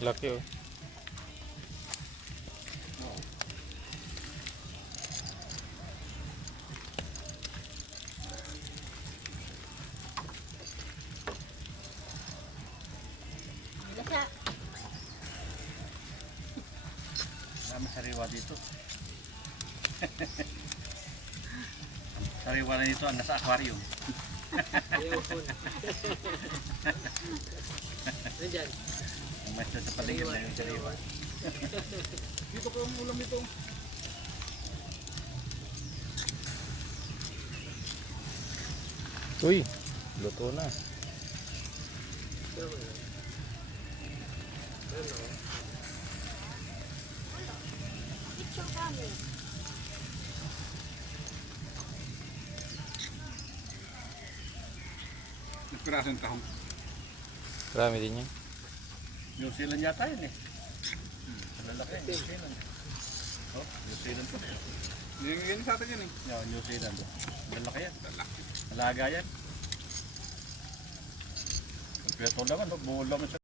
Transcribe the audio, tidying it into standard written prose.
Laki oh. Lasa. Marami sariwa dito. Sariwa na dito ang nasa aquarium. Ayaw po. Nandyan. Ang mas sa paligid na yung sariwa. Dito ko yung ulam ito. Uy, luto na. Picture kami. Nagpirasong tahong. Marami din yan. New Zealand yata yun eh. Malalaki New Zealand. Oh, New Zealand po. Yan sa atin yan eh. Yeah, New Zealand. Malalaki yan. Lalaki. Alaga yan. Kompleto naman, buo naman siya.